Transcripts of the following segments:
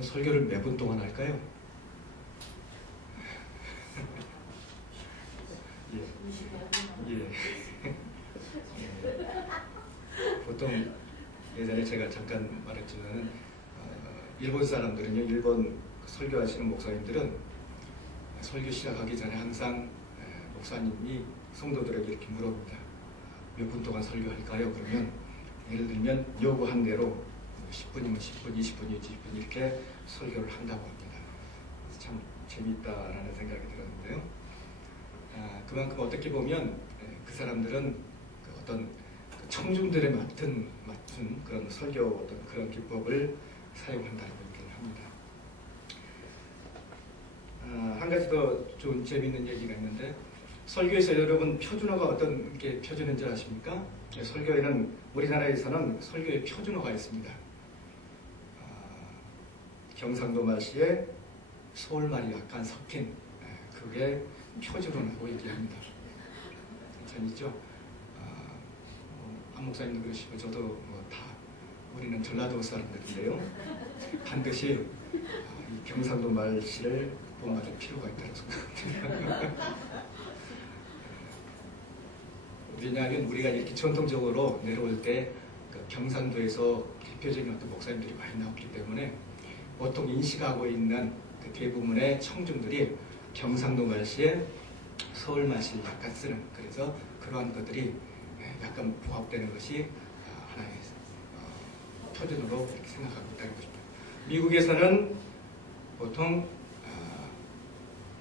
설교를 몇 분 동안 할까요? 예. 예. 보통 예전에 제가 잠깐 말했지만 일본 사람들은요, 일본 설교하시는 목사님들은 설교 시작하기 전에 항상 목사님이 성도들에게 이렇게 물어봅니다. 몇 분 동안 설교할까요? 그러면 예를 들면 요구한 대로 10분이면 10분, 20분, 20분 이렇게 설교를 한다고 합니다. 참 재미있다라는 생각이 들었는데요. 그만큼 어떻게 보면 그 사람들은 그 어떤 청중들에 맞춘 그런 설교 어떤 그런 기법을 사용한다고 얘기를 합니다. 한 가지 더 좋은 재미있는 얘기가 있는데, 설교에서 여러분 표준어가 어떤 게 표준어인지 아십니까? 설교에는 우리나라에서는 설교에 표준어가 있습니다. 경상도 말씨에 서울말이 약간 섞인 그게 표준어라고 얘기합니다. 재밌죠? 한 목사님도 그러시고 저도 다 우리는 전라도 사람들인데요. 반드시 이 경상도 말씨를 본받을 필요가 있다고 생각합니다. 왜냐하면 우리가 이렇게 전통적으로 내려올 때 그 경상도에서 대표적인 어떤 목사님들이 많이 나왔기 때문에 보통 인식하고 있는 그 대부분의 청중들이 경상도 말씨에 서울 말씨를 약간 쓰는, 그래서 그러한 것들이 약간 부합되는 것이 하나의 표준으로 이렇게 생각하고 있다는 것입니다. 미국에서는 보통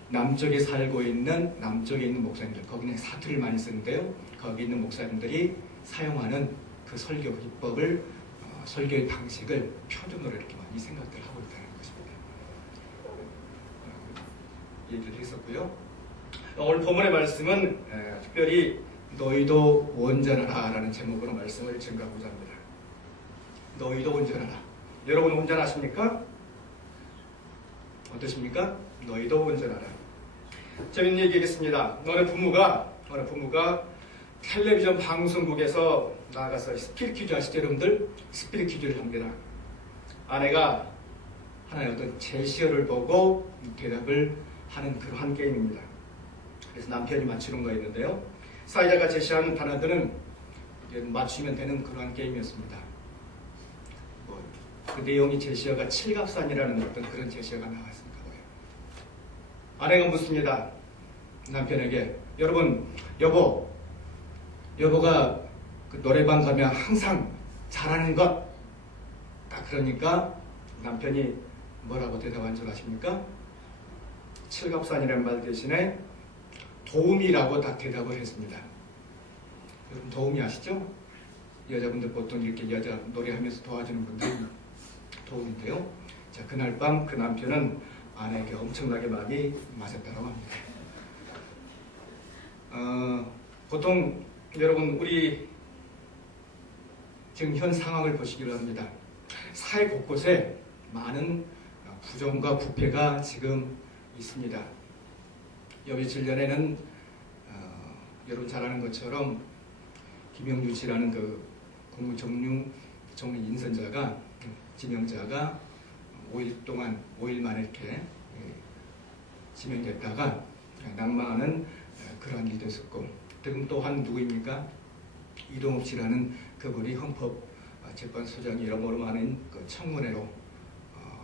남쪽에 살고 있는 남쪽에 있는 목사님들, 거기는 사투리를 많이 쓰는데요. 거기 있는 목사님들이 사용하는 그 설교 기법을 설교의 방식을 표준으로 이렇게 많이 생각들 하고 있다는 것입니다. 얘기를 했었고요. 오늘 본문의 말씀은 특별히 너희도 온전하라 라는 제목으로 말씀을 증거하고자 합니다. 너희도 온전하라. 여러분 온전하십니까? 어떠십니까? 너희도 온전하라. 재밌는 얘기겠습니다. 어느 부모가 텔레비전 방송국에서 나가서 스피릿 퀴즈 아시죠, 여러분들? 스피릿 퀴즈를 합니다. 아내가 하나의 어떤 제시어를 보고 대답을 하는 그러한 게임입니다. 그래서 남편이 맞추는 거였는데요. 사회자가 제시하는 단어들은 맞추면 되는 그러한 게임이었습니다. 그 내용이 제시어가 칠갑산이라는 어떤 그런 제시어가 나왔습니다. 아내가 묻습니다. 남편에게, 여보가 그 노래방 가면 항상 잘하는 것. 딱 그러니까 남편이 뭐라고 대답한 줄 아십니까? 칠갑산이라는 말 대신에 도우미라고 딱 대답을 했습니다. 여러분 도우미 아시죠? 여자분들 보통 이렇게 여자 노래하면서 도와주는 분들 도우미인데요. 자, 그날 밤 그 남편은 아내에게 엄청나게 많이 맞았다고 합니다. 보통 여러분 우리 지금 현 상황을 보시기로 합니다. 사회 곳곳에 많은 부정과 부패가 지금 있습니다. 며칠 전에는 여러분 잘 아는 것처럼 김영주 씨라는 그 국무정무 인선자가 지명자가 5일 만에 이렇게 지명됐다가 낙마하는 그러한 일도 있었고, 지금 또한 누구입니까? 이동욱 씨라는 그분이 헌법재판소장이 여러모로 많은 그 청문회로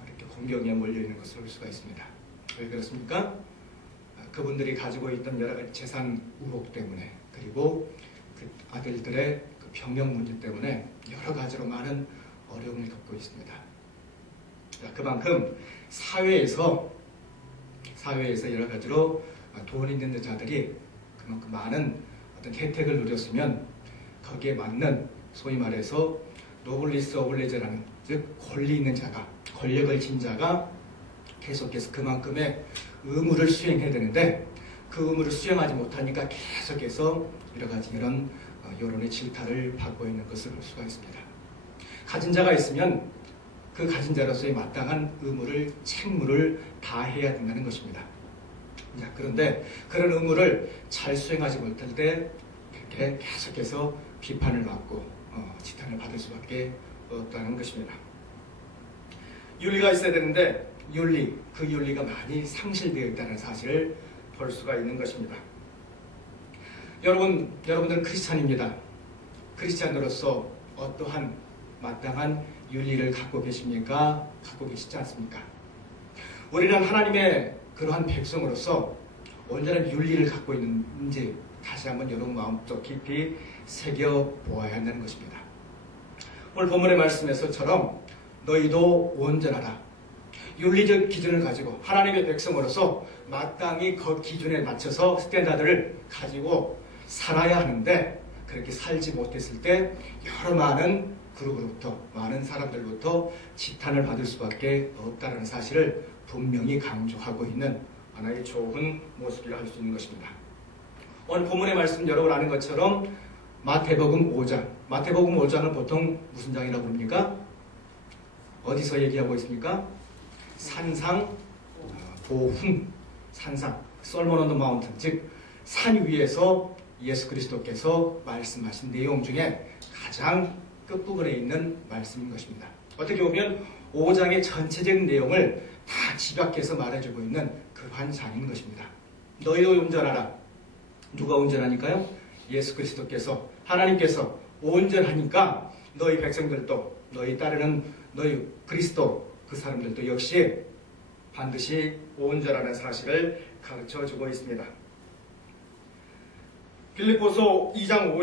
이렇게 공경에 몰려있는 것을 볼 수가 있습니다. 왜 그렇습니까? 그분들이 가지고 있던 여러 가지 재산 의혹 때문에, 그리고 그 아들들의 그 병역 문제 때문에 여러 가지로 많은 어려움을 겪고 있습니다. 그만큼 사회에서 여러 가지로 돈 있는 자들이 그만큼 많은 어떤 혜택을 누렸으면 거기에 맞는 소위 말해서 노블리스 오블리제라는, 즉 권리 있는 자가, 권력을 쥔 자가 계속해서 그만큼의 의무를 수행해야 되는데 그 의무를 수행하지 못하니까 계속해서 여러 가지 이런 여론의 질타를 받고 있는 것을 볼 수가 있습니다. 가진 자가 있으면 그 가진 자로서의 마땅한 의무를, 책무를 다해야 된다는 것입니다. 자, 그런데 그런 의무를 잘 수행하지 못할 때 이렇게 계속해서 비판을 받고 지탄을 받을 수밖에 없다는 것입니다. 윤리가 있어야 되는데 그 윤리가 많이 상실되어 있다는 사실을 볼 수가 있는 것입니다. 여러분들은 크리스찬입니다. 크리스찬으로서 어떠한 마땅한 윤리를 갖고 계십니까? 갖고 계시지 않습니까? 우리는 하나님의 그러한 백성으로서 온전한 윤리를 갖고 있는지 다시 한번 여러분 마음속 깊이 새겨보아야 한다는 것입니다. 오늘 본문의 말씀에서처럼 너희도 온전하라. 윤리적 기준을 가지고 하나님의 백성으로서 마땅히 그 기준에 맞춰서 스탠다드를 가지고 살아야 하는데 그렇게 살지 못했을 때 여러 많은 그룹으로부터 많은 사람들로부터 지탄을 받을 수밖에 없다는 사실을 분명히 강조하고 있는 하나의 좋은 모습이라 할 수 있는 것입니다. 오늘 본문의 말씀 여러분 아는 것처럼 마태복음 5장 마태복음 5장을 보통 무슨 장이라고 부릅니까? 어디서 얘기하고 있습니까? 산상 보훈 산상 설몬 on the mountain 즉 산 위에서 예수 그리스도께서 말씀하신 내용 중에 가장 끝부분에 있는 말씀인 것입니다. 어떻게 보면 5장의 전체적인 내용을 다 집약해서 말해주고 있는 그러한 장인 것입니다. 너희도 온전하라. 누가 온전하니까요? 예수 그리스도께서 하나님께서 온전하니까 너희 백성들도 너희 따르는 너희 그리스도 그 사람들도 역시 반드시 온전하는 사실을 가르쳐주고 있습니다. 빌립보서 2장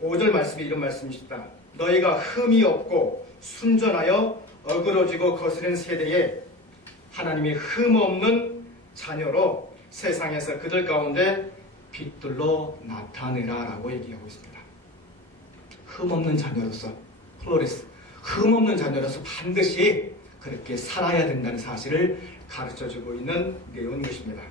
15절 말씀이 이런 말씀이십니다. 너희가 흠이 없고 순전하여 어그러지고 거스른 세대에 하나님의 흠없는 자녀로 세상에서 그들 가운데 빛들로 나타내라 라고 얘기하고 있습니다. 흠없는 자녀로서 플로레스 흠없는 자녀로서 반드시 그렇게 살아야 된다는 사실을 가르쳐주고 있는 내용인 것입니다.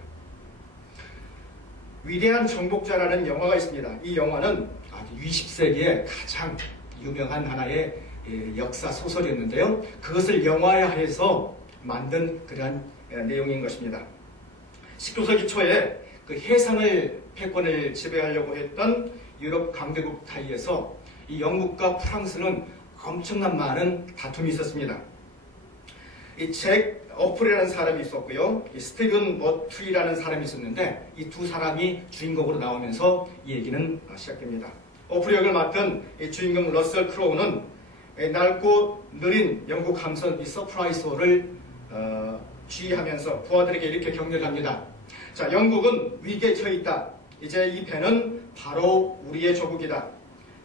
위대한 정복자라는 영화가 있습니다. 이 영화는 20세기에 가장 유명한 하나의 역사 소설이었는데요. 그것을 영화화해서 만든 그러한 내용인 것입니다. 19세기 초에 그 해상을 패권을 지배하려고 했던 유럽 강대국 사이에서 이 영국과 프랑스는 엄청난 많은 다툼이 있었습니다. 이 잭 어플이라는 사람이 있었고요. 이 스티븐 머트리라는 사람이 있었는데 이 두 사람이 주인공으로 나오면서 이 얘기는 시작됩니다. 어플 역을 맡은 이 주인공 러셀 크로우는 낡고 느린 영국 함선 이 서프라이소를 지휘하면서 부하들에게 이렇게 격려를 합니다. 자, 영국은 위기에 처해 있다. 이제 이 배는 바로 우리의 조국이다.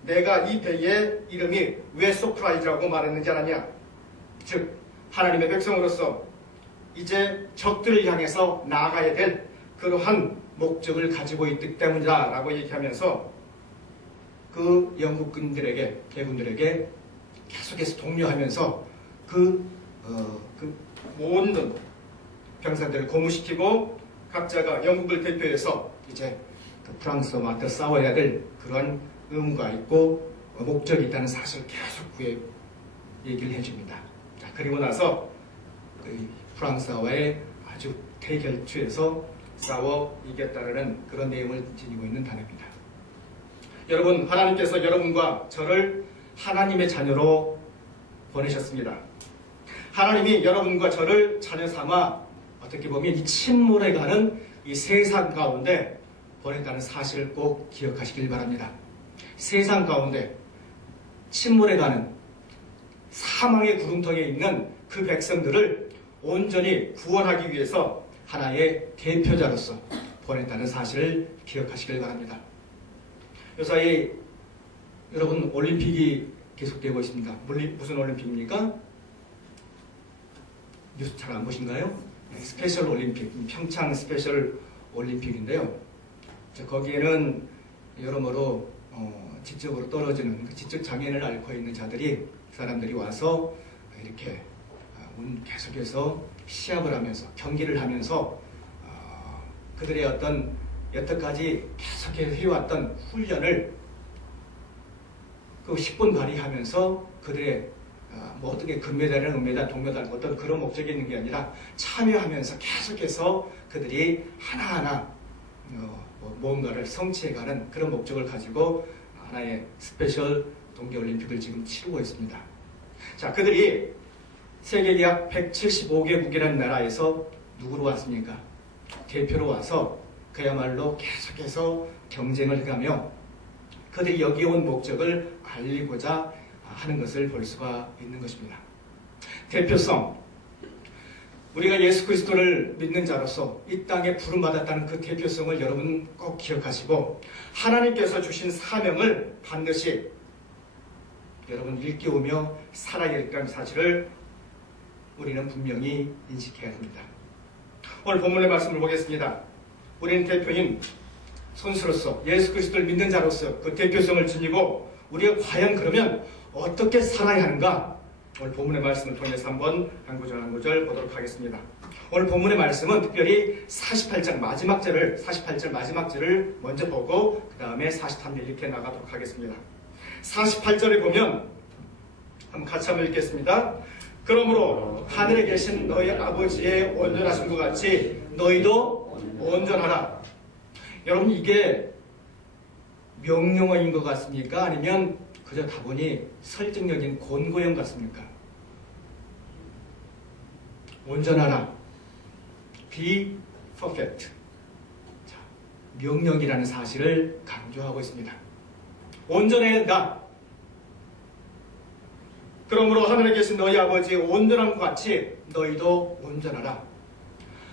내가 이 배의 이름이 왜 서프라이즈라고 말했는지 아느냐? 즉 하나님의 백성으로서 이제 적들을 향해서 나아가야 될 그러한 목적을 가지고 있기 때문이다 라고 얘기하면서 그 영국군들에게 대군들에게 계속해서 독려하면서 그 모든 병사들을 고무시키고 각자가 영국을 대표해서 이제 그 프랑스와 맞서 싸워야 될 그런 의무가 있고 목적이 있다는 사실을 계속 얘기를 해줍니다. 자, 그리고 나서 그 프랑스와의 아주 대결투에서 싸워 이겼다는 그런 내용을 지니고 있는 단어입니다. 여러분, 하나님께서 여러분과 저를 하나님의 자녀로 보내셨습니다. 하나님이 여러분과 저를 자녀 삼아 어떻게 보면 이 침몰해가는 이 세상 가운데 보냈다는 사실을 꼭 기억하시길 바랍니다. 세상 가운데 침몰해가는 사망의 구름통에 있는 그 백성들을 온전히 구원하기 위해서 하나의 대표자로서 보냈다는 사실을 기억하시길 바랍니다. 요사이 여러분 올림픽이 계속되고 있습니다. 무슨 올림픽입니까? 뉴스 잘 안 보신가요? 스페셜 올림픽, 평창 스페셜 올림픽인데요. 거기에는 여러모로 지적으로 떨어지는 지적 장애를 앓고 있는 사람들이 와서 이렇게 계속해서 시합을 하면서 경기를 하면서 그들의 어떤 여태까지 계속해서 해왔던 훈련을 그 10분 발휘하면서 그들의 뭐 어떻게 금메달이나 은메달, 동메달 어떤 그런 목적이 있는 게 아니라 참여하면서 계속해서 그들이 하나하나 뭔가를 성취해가는 그런 목적을 가지고 하나의 스페셜 동계올림픽을 지금 치르고 있습니다. 자, 그들이 세계 약 175개국이라는 나라에서 누구로 왔습니까? 대표로 와서 그야말로 계속해서 경쟁을 해가며 그들이 여기 온 목적을 알리고자 하는 것을 볼 수가 있는 것입니다. 대표성, 우리가 예수 그리스도를 믿는 자로서 이 땅에 부름받았다는 그 대표성을 여러분 꼭 기억하시고 하나님께서 주신 사명을 반드시 여러분 일깨우며 살아야 할 사실을 우리는 분명히 인식해야 합니다. 오늘 본문의 말씀을 보겠습니다. 우리는 대표인 선수로서 예수 그리스도를 믿는 자로서 그 대표성을 지니고 우리가 과연 그러면 어떻게 살아야 하는가? 오늘 본문의 말씀을 통해서 한번 한 구절 한 구절 보도록 하겠습니다. 오늘 본문의 말씀은 특별히 48절 마지막 절을 먼저 보고 그 다음에 43절 이렇게 나가도록 하겠습니다. 48절에 보면 한번 같이 한번 읽겠습니다. 그러므로 하늘에 계신 너희 아버지의 온전하신 것 같이 너희도 온전하라. 여러분 이게 명령어인 것 같습니까? 아니면 그저 다보니 설득력인 권고형 같습니까? 온전하라. Be perfect. 자, 명령이라는 사실을 강조하고 있습니다. 온전해야 한다. 그러므로 하늘에 계신 너희 아버지의 온전함과 같이 너희도 온전하라.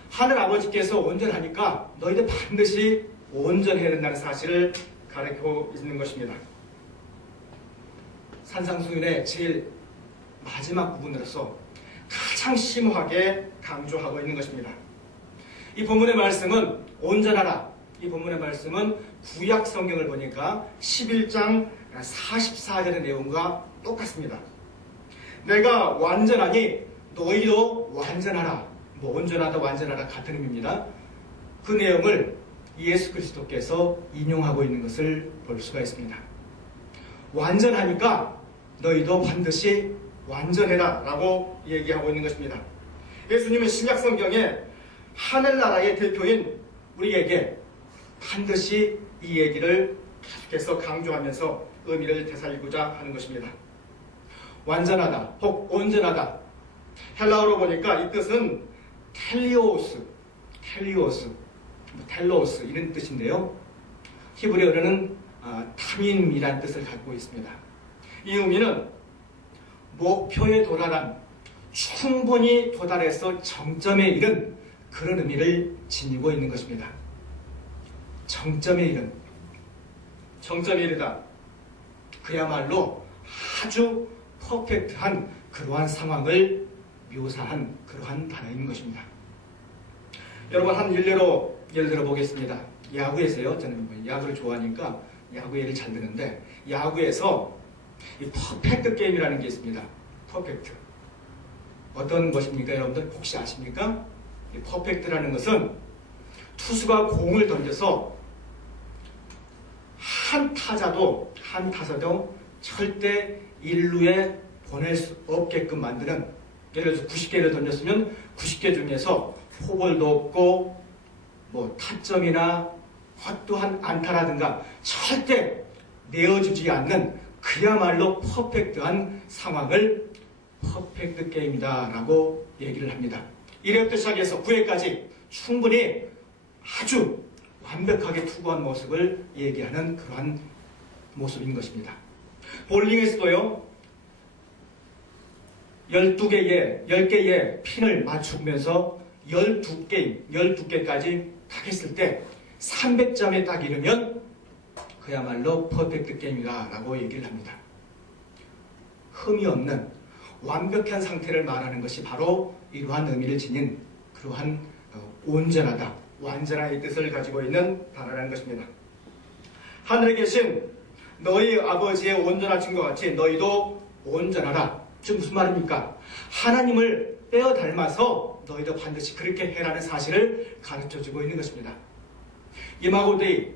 하늘 아버지께서 온전하니까 너희도 반드시 온전해야 된다는 사실을 가르치고 있는 것입니다. 산상수훈의 제일 마지막 부분으로서 가장 심오하게 강조하고 있는 것입니다. 이 본문의 말씀은 온전하라. 이 본문의 말씀은 구약 성경을 보니까 11장 44절의 내용과 똑같습니다. 내가 완전하니 너희도 완전하라. 온전하다 완전하다 같은 의미입니다. 그 내용을 예수 그리스도께서 인용하고 있는 것을 볼 수가 있습니다. 완전하니까 너희도 반드시 완전해라 라고 얘기하고 있는 것입니다. 예수님은 신약 성경에 하늘나라의 대표인 우리에게 반드시 이 얘기를 계속해서 강조하면서 의미를 되살리고자 하는 것입니다. 완전하다 혹 온전하다, 헬라어로 보니까 이 뜻은 텔리오스 이런 뜻인데요. 히브리어로는 탐임이라는 뜻을 갖고 있습니다. 이 의미는 목표에 도달한, 충분히 도달해서 정점에 이른 그런 의미를 지니고 있는 것입니다. 정점에 이르다. 그야말로 아주 퍼펙트한 그러한 상황을 묘사한 그러한 단어인 것입니다. 여러분 한 일례로 예를 들어 보겠습니다. 야구에서요. 저는 야구를 좋아하니까 야구 예를 잘 드는데 야구에서 이 퍼펙트 게임이라는 게 있습니다. 퍼펙트. 어떤 것입니까? 여러분들 혹시 아십니까? 이 퍼펙트라는 것은 투수가 공을 던져서 한 타자도 절대 일루에 보낼 수 없게끔 만드는, 예를 들어서 90개를 던졌으면 90개 중에서 포볼도 없고 타점이나 헛도한 안타라든가 절대 내어주지 않는 그야말로 퍼펙트한 상황을 퍼펙트 게임이다 라고 얘기를 합니다. 1회부터 시작해서 9회까지 충분히 아주 완벽하게 투구한 모습을 얘기하는 그러한 모습인 것입니다. 볼링에서도요, 10개의 핀을 맞추면서 12개까지 딱 했을 때 300점에 딱 이르면 그야말로 퍼펙트 게임이다 라고 얘기를 합니다. 흠이 없는 완벽한 상태를 말하는 것이 바로 이러한 의미를 지닌 그러한 온전하다, 완전한 뜻을 가지고 있는 단어라는 것입니다. 하늘에 계신 너희 아버지의 온전하신 것 같이 너희도 온전하라. 즉 무슨 말입니까? 하나님을 빼어 닮아서 너희도 반드시 그렇게 해라는 사실을 가르쳐주고 있는 것입니다. 이마고데이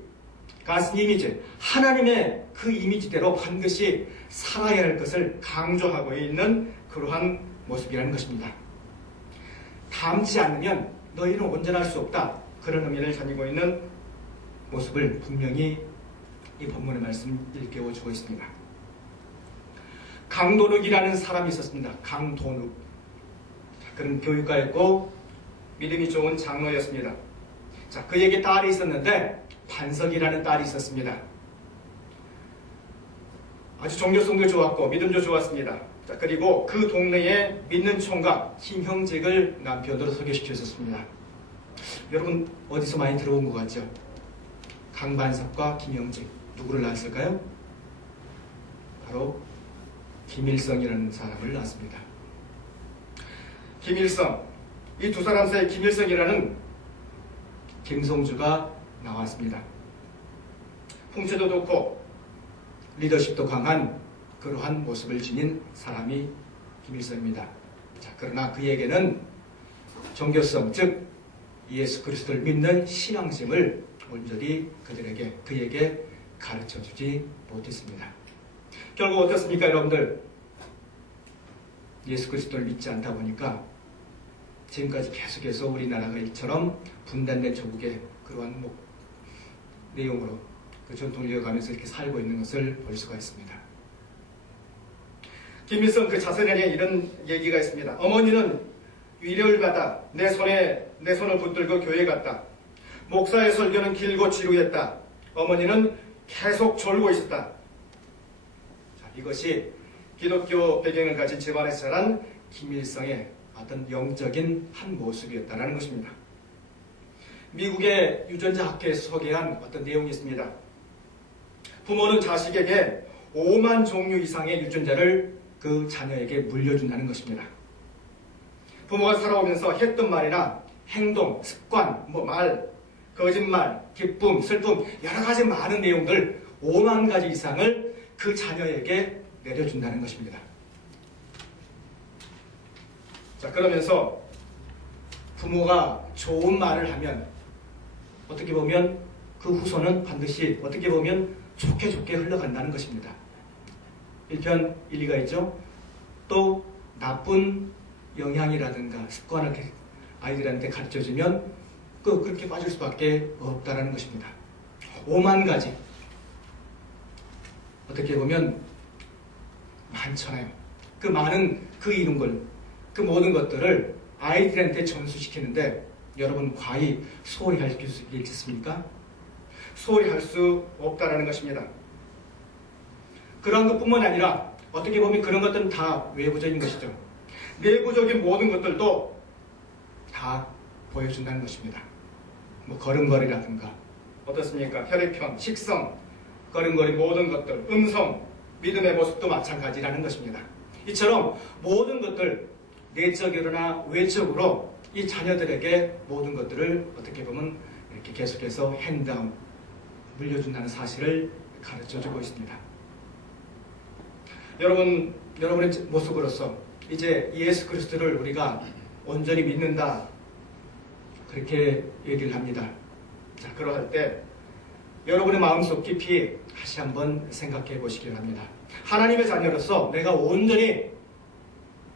가스 이미지, 하나님의 그 이미지대로 반드시 살아야 할 것을 강조하고 있는 그러한 모습이라는 것입니다. 닮지 않으면 너희는 온전할 수 없다. 그런 의미를 지니고 있는 모습을 분명히 이 본문의 말씀 일깨워주고 있습니다. 강도둑이라는 사람이 있었습니다. 강도둑. 그런 교육가였고 믿음이 좋은 장로였습니다. 자, 그에게 딸이 있었는데 반석이라는 딸이 있었습니다. 아주 종교성도 좋았고 믿음도 좋았습니다. 자, 그리고 그 동네에 믿는 총각 김형직을 남편으로 소개시켰었습니다. 여러분 어디서 많이 들어본 것 같죠? 강반석과 김형직, 누구를 낳았을까요? 바로 김일성이라는 사람을 낳았습니다. 김일성, 이 두 사람 사이에 김일성이라는 김성주가 나왔습니다. 풍채도 좋고 리더십도 강한 그러한 모습을 지닌 사람이 김일성입니다. 자, 그러나 그에게는 종교성, 즉 예수 그리스도를 믿는 신앙심을 온전히 그에게 가르쳐주지 못했습니다. 결국 어떻습니까, 여러분들? 예수 그리스도를 믿지 않다 보니까 지금까지 계속해서 우리나라가 이처럼 분단된 조국의 그러한 내용으로 그 전통을 이어가면서 이렇게 살고 있는 것을 볼 수가 있습니다. 김일성 그 자서전에 이런 얘기가 있습니다. 어머니는 위로를 받아 내 손을 붙들고 교회 갔다. 목사의 설교는 길고 지루했다. 어머니는 계속 졸고 있었다. 자, 이것이 기독교 배경을 가진 집안에서 자란 김일성의 어떤 영적인 한 모습이었다는 것입니다. 미국의 유전자 학회에서 소개한 어떤 내용이 있습니다. 부모는 자식에게 5만 종류 이상의 유전자를 그 자녀에게 물려준다는 것입니다. 부모가 살아오면서 했던 말이나 행동, 습관, 말, 거짓말, 기쁨, 슬픔, 여러 가지 많은 내용들 5만 가지 이상을 그 자녀에게 내려준다는 것입니다. 자, 그러면서 부모가 좋은 말을 하면 어떻게 보면 그 후손은 반드시 어떻게 보면 좋게 흘러간다는 것입니다. 일편 일리가 있죠. 또 나쁜 영향이라든가 습관을 아이들한테 가르쳐주면 그렇게 빠질 수밖에 없다는 것입니다. 5만 가지 어떻게 보면 많잖아요. 그 많은 그 이룬 걸, 그 모든 것들을 아이들한테 전수시키는데 여러분 과히 소홀히 할 수 있겠습니까? 소홀히 할 수 없다는 것입니다. 그런 것뿐만 아니라 어떻게 보면 그런 것들은 다 외부적인 것이죠. 내부적인 모든 것들도 다 보여준다는 것입니다. 걸음걸이라든가 어떻습니까? 혈액형, 식성, 걸음걸이 모든 것들, 음성, 믿음의 모습도 마찬가지라는 것입니다. 이처럼 모든 것들 내적으로나 외적으로 이 자녀들에게 모든 것들을 어떻게 보면 이렇게 계속해서 핸드다운 물려준다는 사실을 가르쳐주고 있습니다. 여러분의 모습으로서 이제 예수 그리스도를 우리가 온전히 믿는다 그렇게 얘기를 합니다. 자, 그러할 때 여러분의 마음속 깊이 다시 한번 생각해 보시길 합니다. 하나님의 자녀로서 내가 온전히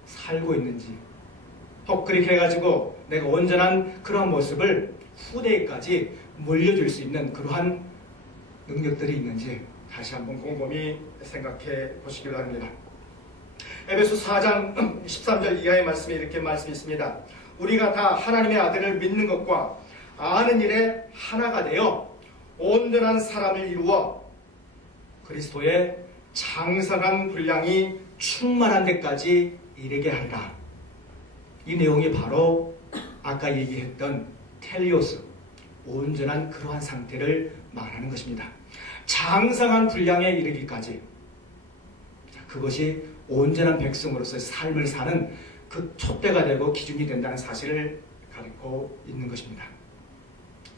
살고 있는지, 혹 그렇게 해가지고 내가 온전한 그런 모습을 후대에까지 물려줄 수 있는 그러한 능력들이 있는지 다시 한번 곰곰이 생각해 보시기 바랍니다. 에베소 4장 13절 이하의 말씀에 이렇게 말씀이 있습니다. 우리가 다 하나님의 아들을 믿는 것과 아는 일에 하나가 되어 온전한 사람을 이루어 그리스도의 장성한 분량이 충만한 데까지 이르게 하리라. 이 내용이 바로 아까 얘기했던 텔리오스, 온전한 그러한 상태를 말하는 것입니다. 장성한 분량에 이르기까지, 그것이 온전한 백성으로서의 삶을 사는 그 촛대가 되고 기준이 된다는 사실을 가리고 있는 것입니다.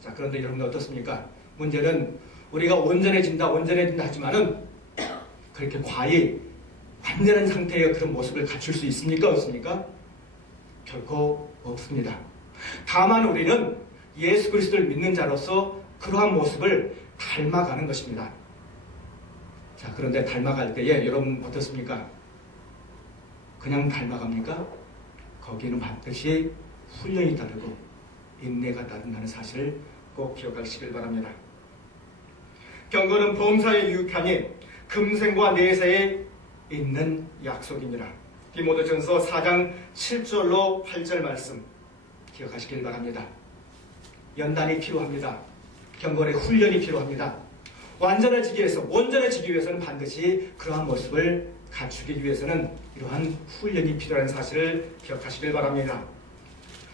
자, 그런데 여러분 어떻습니까? 문제는 우리가 온전해진다 하지만은 그렇게 과히 완전한 상태의 그런 모습을 갖출 수 있습니까? 없습니까? 결코 없습니다. 다만 우리는 예수 그리스도를 믿는 자로서 그러한 모습을 닮아가는 것입니다. 자, 그런데 닮아갈 때에 여러분 어떻습니까? 그냥 닮아갑니까? 거기는 반드시 훈련이 따르고 인내가 따른다는 사실을 꼭 기억하시길 바랍니다. 경건은 범사에 유익하니 금생과 내세에 있는 약속이니라. 디모데전서 4장 7절로 8절 말씀 기억하시길 바랍니다. 연단이 필요합니다. 경건의 훈련이 필요합니다. 온전해지기 위해서는 반드시 그러한 모습을 갖추기 위해서는 이러한 훈련이 필요한 사실을 기억하시길 바랍니다.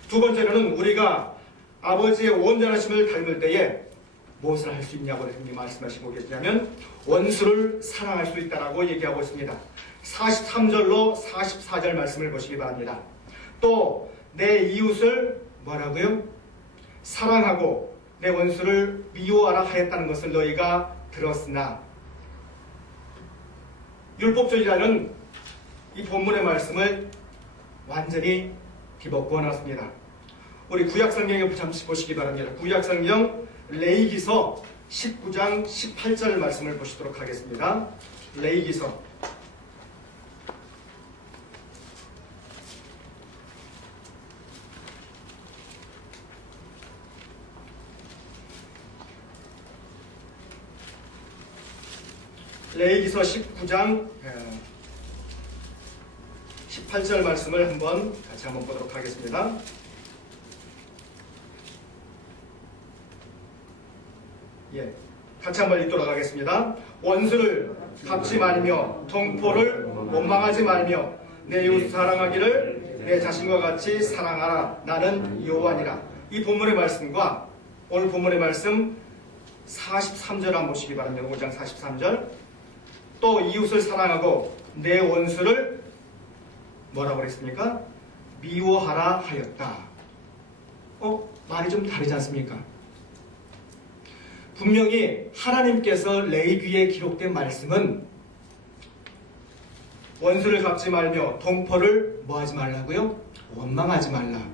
두 번째로는 우리가 아버지의 온전하심을 닮을 때에 무엇을 할 수 있냐고 말씀하시고 계시냐면 원수를 사랑할 수 있다라고 얘기하고 있습니다. 43절로 44절 말씀을 보시기 바랍니다. 또 내 이웃을 뭐라고요? 사랑하고 내 원수를 미워하라 하였다는 것을 너희가 들었으나, 율법주의자는 이 본문의 말씀을 완전히 뒤집어 놨습니다. 우리 구약성경에 잠시 보시기 바랍니다. 구약성경 레위기서 19장 18절 말씀을 보시도록 하겠습니다. 레위기서 레위기서 19장 18절 말씀을 같이 한번 보도록 하겠습니다. 같이 한번 읽도록 하겠습니다. 원수를 갚지 말며 동포를 원망하지 말며 내 이웃 사랑하기를 내 자신과 같이 사랑하라. 나는 여호와니라. 이 본문의 말씀과 오늘 본문의 말씀 43절 한번 보시기 바랍니다. 5장 43절. 또 이웃을 사랑하고 내 원수를 뭐라고 그랬습니까? 미워하라 하였다. 말이 좀 다르지 않습니까? 분명히 하나님께서 레위기에 기록된 말씀은 원수를 갚지 말며 동포를 뭐하지 말라고요? 원망하지 말라.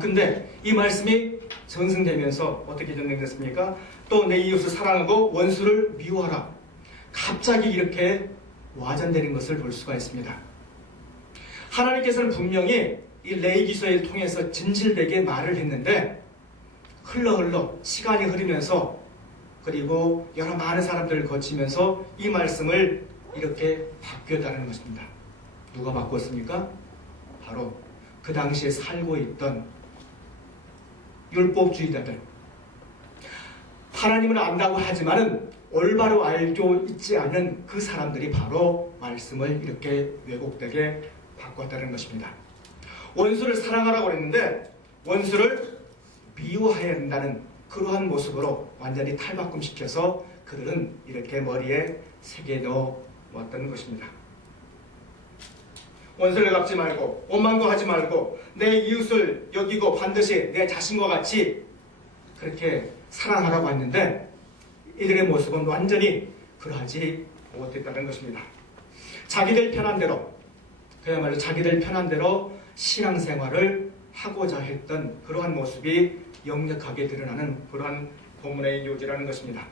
근데 이 말씀이 전승되면서 어떻게 전승됐습니까? 또 내 이웃을 사랑하고 원수를 미워하라. 갑자기 이렇게 와전되는 것을 볼 수가 있습니다. 하나님께서는 분명히 이 레위기서를 통해서 진실되게 말을 했는데 흘러 시간이 흐르면서 그리고 여러 많은 사람들을 거치면서 이 말씀을 이렇게 바뀌었다는 것입니다. 누가 바꿨습니까? 바로 그 당시에 살고 있던 율법주의자들. 하나님은 안다고 하지만은 올바로 알고 있지 않은 그 사람들이 바로 말씀을 이렇게 왜곡되게 바꿨다는 것입니다. 원수를 사랑하라고 했는데 원수를 미워해야 한다는 그러한 모습으로 완전히 탈바꿈시켜서 그들은 이렇게 머리에 새겨 넣었던 것입니다. 원수를 갚지 말고 원망도 하지 말고 내 이웃을 여기고 반드시 내 자신과 같이 그렇게 사랑하라고 했는데 이들의 모습은 완전히 그러하지 못했다는 것입니다. 자기들 편한대로, 그야말로 자기들 편한대로 신앙생활을 하고자 했던 그러한 모습이 역력하게 드러나는 그러한 본문의 요지라는 것입니다.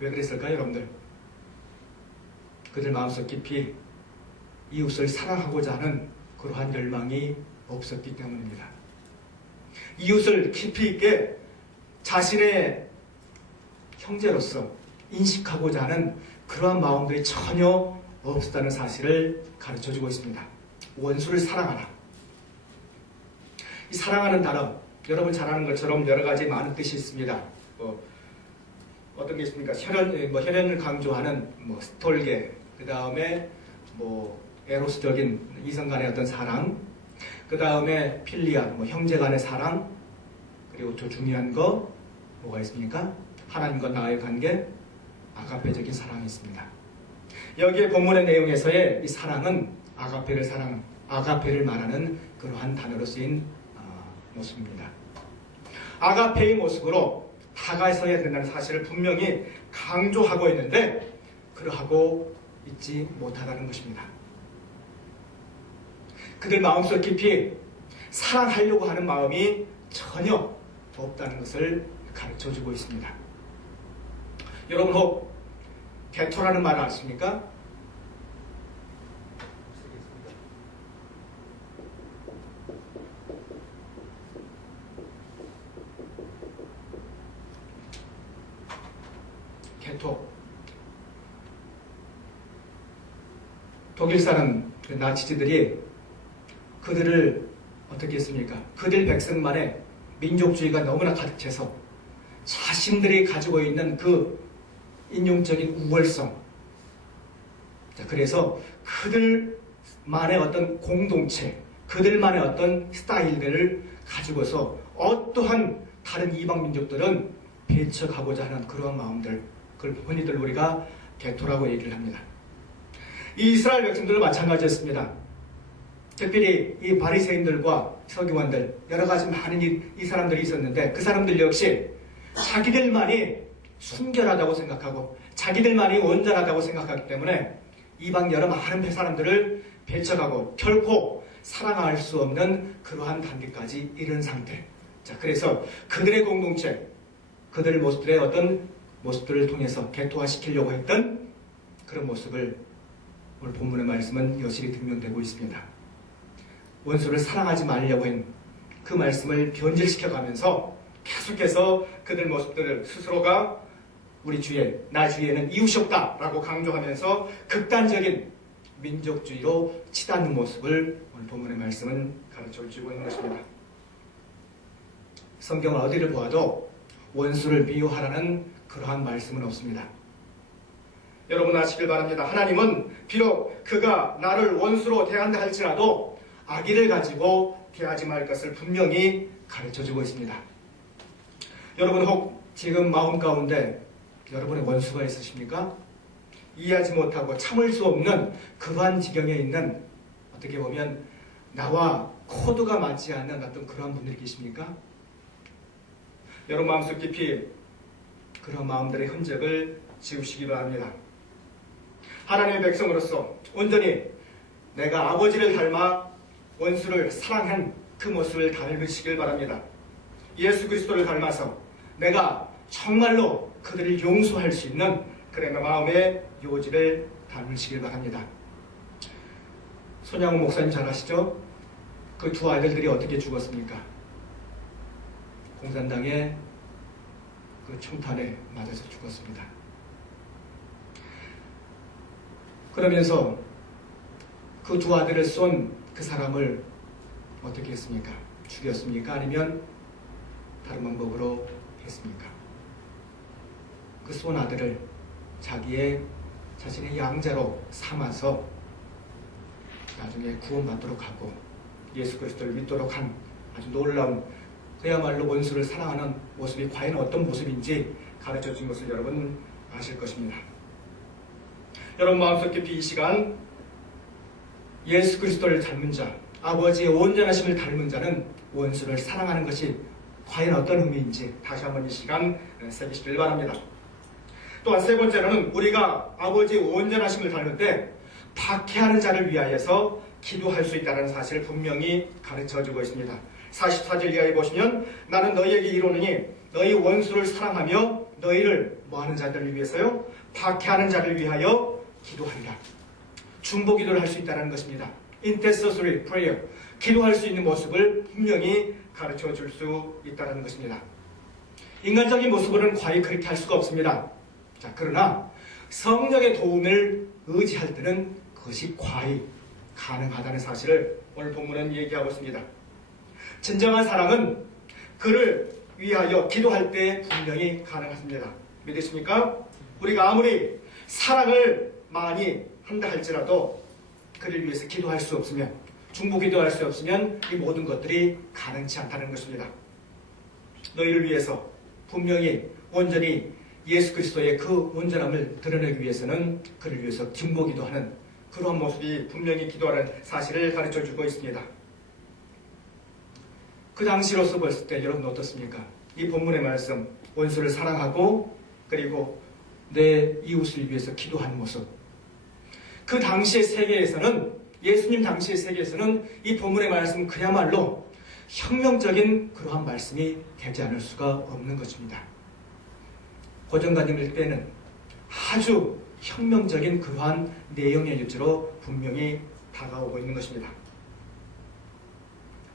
왜 그랬을까요, 여러분들? 그들 마음속 깊이 이웃을 사랑하고자 하는 그러한 열망이 없었기 때문입니다. 이웃을 깊이 있게 자신의 형제로서 인식하고자 하는 그러한 마음들이 전혀 없었다는 사실을 가르쳐주고 있습니다. 원수를 사랑하라. 이 사랑하는 단어, 여러분 잘 아는 것처럼 여러 가지 많은 뜻이 있습니다. 어떤 게 있습니까? 혈연을 강조하는 스톨게, 그 다음에 에로스적인 이성 간의 어떤 사랑, 그 다음에 필리아, 형제 간의 사랑, 그리고 또 중요한 거 뭐가 있습니까? 하나님과 나의 관계, 아가페적인 사랑이 있습니다. 여기에 본문의 내용에서의 이 사랑은 아가페를 말하는 그러한 단어로 쓰인 모습입니다. 아가페의 모습으로 다가서야 된다는 사실을 분명히 강조하고 있는데 그러하고 있지 못하다는 것입니다. 그들 마음속 깊이 사랑하려고 하는 마음이 전혀 없다는 것을 가르쳐주고 있습니다. 여러분 혹 개토라는 말을 아십니까? 개토. 독일 사람 그 나치즈들이 그들을 어떻게 했습니까? 그들 백성만의 민족주의가 너무나 가득 차서 자신들이 가지고 있는 그 인종적인 우월성, 자, 그래서 그들만의 어떤 공동체, 그들만의 어떤 스타일들을 가지고서 어떠한 다른 이방 민족들은 배척하고자 하는 그러한 마음들, 그걸 흔히들 우리가 개토라고 얘기를 합니다. 이 이스라엘 백성들도 마찬가지였습니다. 특별히 이 바리새인들과 서기관들, 여러 가지 많은 이 사람들이 있었는데 그 사람들 역시 자기들만이 순결하다고 생각하고 자기들만이 온전하다고 생각하기 때문에 이방 여러 많은 사람들을 배척하고 결코 사랑할 수 없는 그러한 단계까지 이른 상태. 자, 그래서 그들의 공동체, 그들의 모습들의 어떤 모습들을 통해서 개토화시키려고 했던 그런 모습을 오늘 본문의 말씀은 여실히 증명되고 있습니다. 원수를 사랑하지 말려고 한 그 말씀을 변질시켜가면서 계속해서 그들 모습들을 스스로가 우리 주에, 나 주에는 이웃이 없다라고 강조하면서 극단적인 민족주의로 치닫는 모습을 오늘 본문의 말씀은 가르쳐주고 있는 것입니다. 성경을 어디를 보아도 원수를 미워하라는 그러한 말씀은 없습니다. 여러분 아시길 바랍니다. 하나님은 비록 그가 나를 원수로 대한다 할지라도 악의를 가지고 대하지 말 것을 분명히 가르쳐주고 있습니다. 여러분 혹 지금 마음 가운데 여러분의 원수가 있으십니까? 이해하지 못하고 참을 수 없는 그러한 지경에 있는, 어떻게 보면 나와 코드가 맞지 않는 어떤 그러한 분들이 계십니까? 여러분 마음속 깊이 그런 마음들의 흔적을 지우시기 바랍니다. 하나님의 백성으로서 온전히 내가 아버지를 닮아 원수를 사랑한 그 모습을 닮으시길 바랍니다. 예수 그리스도를 닮아서 내가 정말로 그들을 용서할 수 있는 그런 마음의 요지를 닮으시길 바랍니다. 손양호 목사님 잘 아시죠? 그 두 아들들이 어떻게 죽었습니까? 공산당의 그 총탄에 맞아서 죽었습니다. 그러면서 그 두 아들을 쏜 그 사람을 어떻게 했습니까? 죽였습니까? 아니면 다른 방법으로 했습니까? 그 쏜 아들을 자신의 양자로 삼아서 나중에 구원받도록 하고 예수 그리스도를 믿도록 한 아주 놀라운, 그야말로 원수를 사랑하는 모습이 과연 어떤 모습인지 가르쳐 준 것을 여러분 아실 것입니다. 여러분 마음속 깊이 이 시간 예수 그리스도를 닮은 자, 아버지의 온전하심을 닮은 자는 원수를 사랑하는 것이 과연 어떤 의미인지 다시 한번 이 시간 새기시길 바랍니다. 또한 세 번째로는 우리가 아버지의 온전하심을 닮을 때 박해하는 자를 위하여서 기도할 수 있다는 사실을 분명히 가르쳐주고 있습니다. 44절 이하에 보시면 나는 너희에게 이르노니 너희 원수를 사랑하며 너희를 뭐하는 자들을 위해서요? 박해하는 자를 위하여 기도하리라. 중보 기도를 할 수 있다는 것입니다. Intercessory prayer, 기도할 수 있는 모습을 분명히 가르쳐 줄 수 있다는 것입니다. 인간적인 모습으로는 과히 그렇게 할 수가 없습니다. 자, 그러나 성령의 도움을 의지할 때는 그것이 과히 가능하다는 사실을 오늘 본문은 얘기하고 있습니다. 진정한 사랑은 그를 위하여 기도할 때 분명히 가능합니다. 믿으십니까? 우리가 아무리 사랑을 많이 한다 할지라도 그를 위해서 기도할 수 없으면, 중보 기도할 수 없으면 이 모든 것들이 가능치 않다는 것입니다. 너희를 위해서 분명히 온전히 예수 그리스도의 그 온전함을 드러내기 위해서는 그를 위해서 중보 기도하는 그러한 모습이 분명히 기도하는 사실을 가르쳐주고 있습니다. 그 당시로서 봤을 때 여러분 어떻습니까? 이 본문의 말씀, 원수를 사랑하고 그리고 내 이웃을 위해서 기도하는 모습, 그 당시의 세계에서는, 예수님 당시의 세계에서는 이 본문의 말씀은 그야말로 혁명적인 그러한 말씀이 되지 않을 수가 없는 것입니다. 고정관념일 때는 아주 혁명적인 그러한 내용의 유지로 분명히 다가오고 있는 것입니다.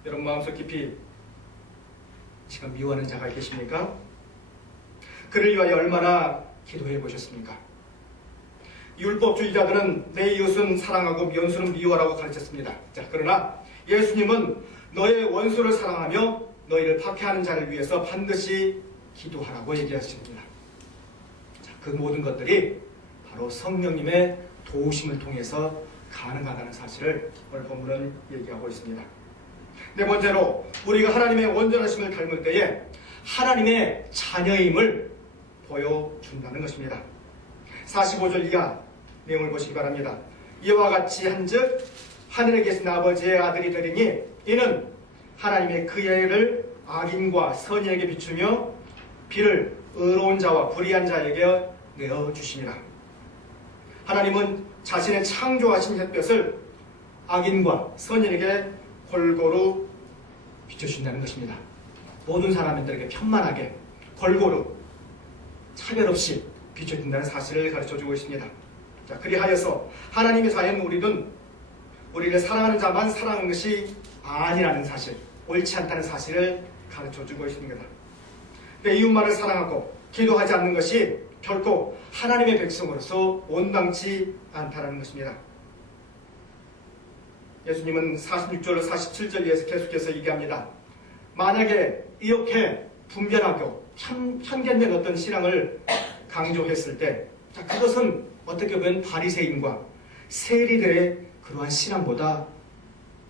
여러분 마음속 깊이 지금 미워하는 자가 계십니까? 그를 위하여 얼마나 기도해 보셨습니까? 율법주의자들은 내 이웃은 사랑하고 원수는 미워하라고 가르쳤습니다. 자, 그러나 예수님은 너의 원수를 사랑하며 너희를 박해하는 자를 위해서 반드시 기도하라고 얘기하십니다. 자, 그 모든 것들이 바로 성령님의 도우심을 통해서 가능하다는 사실을 오늘 본문은 얘기하고 있습니다. 네 번째로 우리가 하나님의 온전하심을 닮을 때에 하나님의 자녀임을 보여준다는 것입니다. 45절 이하 내용을 보시기 바랍니다. 이와 같이 한즉 하늘에 계신 아버지의 아들이 되리니 이는 하나님의 그 애를 악인과 선인에게 비추며 비를 의로운 자와 불의한 자에게 내어주시니라. 하나님은 자신의 창조하신 햇볕을 악인과 선인에게 골고루 비춰주신다는 것입니다. 모든 사람들에게 편만하게 골고루 차별 없이 비춰준다는 사실을 가르쳐주고 있습니다. 자, 그리하여서 하나님의 자녀인 우리를 사랑하는 자만 사랑하는 것이 아니라는 사실, 옳지 않다는 사실을 가르쳐주고 있습니다. 내 이웃만을 사랑하고 기도하지 않는 것이 결코 하나님의 백성으로서 온당치 않다는 것입니다. 예수님은 46절, 47절에서 계속해서 얘기합니다. 만약에 이렇게 분별하고 편견된 어떤 신앙을 강조했을 때, 자, 그것은 어떻게 보면 바리새인과 세리들의 그러한 신앙보다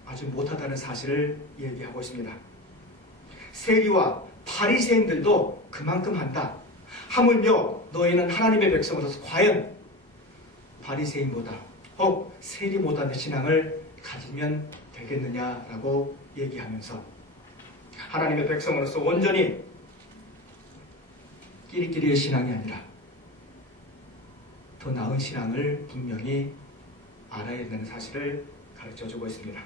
아주 못하다는 사실을 얘기하고 있습니다. 세리와 바리새인들도 그만큼 한다. 하물며 너희는 하나님의 백성으로서 과연 바리새인보다 혹 세리보다의 신앙을 가지면 되겠느냐라고 얘기하면서 하나님의 백성으로서 온전히 끼리끼리의 신앙이 아니라 더 나은 신앙을 분명히 알아야 된다는 사실을 가르쳐주고 있습니다.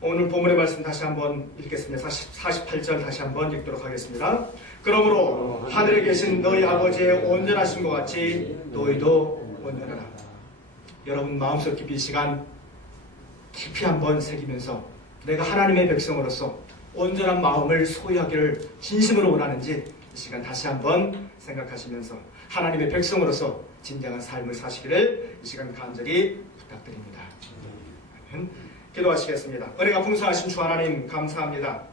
오늘 본문의 말씀 다시 한번 읽겠습니다. 48절 다시 한번 읽도록 하겠습니다. 그러므로 하늘에 계신 너희 아버지의 온전하신 것 같이 너희도 온전하라. 여러분 마음속 깊이 이 시간 깊이 한번 새기면서 내가 하나님의 백성으로서 온전한 마음을 소유하기를 진심으로 원하는지 이 시간 다시 한번 생각하시면서 하나님의 백성으로서 진정한 삶을 사시기를 이 시간 간절히 부탁드립니다. 기도하시겠습니다. 은혜가 풍성하신 주 하나님 감사합니다.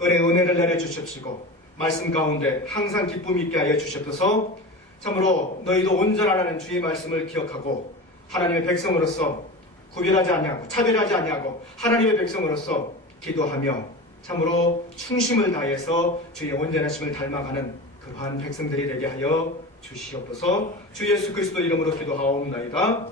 은혜를 내려주십시고 말씀 가운데 항상 기쁨 있게 하여 주시옵소서. 참으로 너희도 온전하라는 주의 말씀을 기억하고 하나님의 백성으로서 구별하지 아니하고 차별하지 아니하고 하나님의 백성으로서 기도하며 참으로 충심을 다해서 주의 온전하심을 닮아가는 그러한 백성들이 되게 하여 주시옵소서. 주 예수 그리스도 이름으로 기도하옵나이다.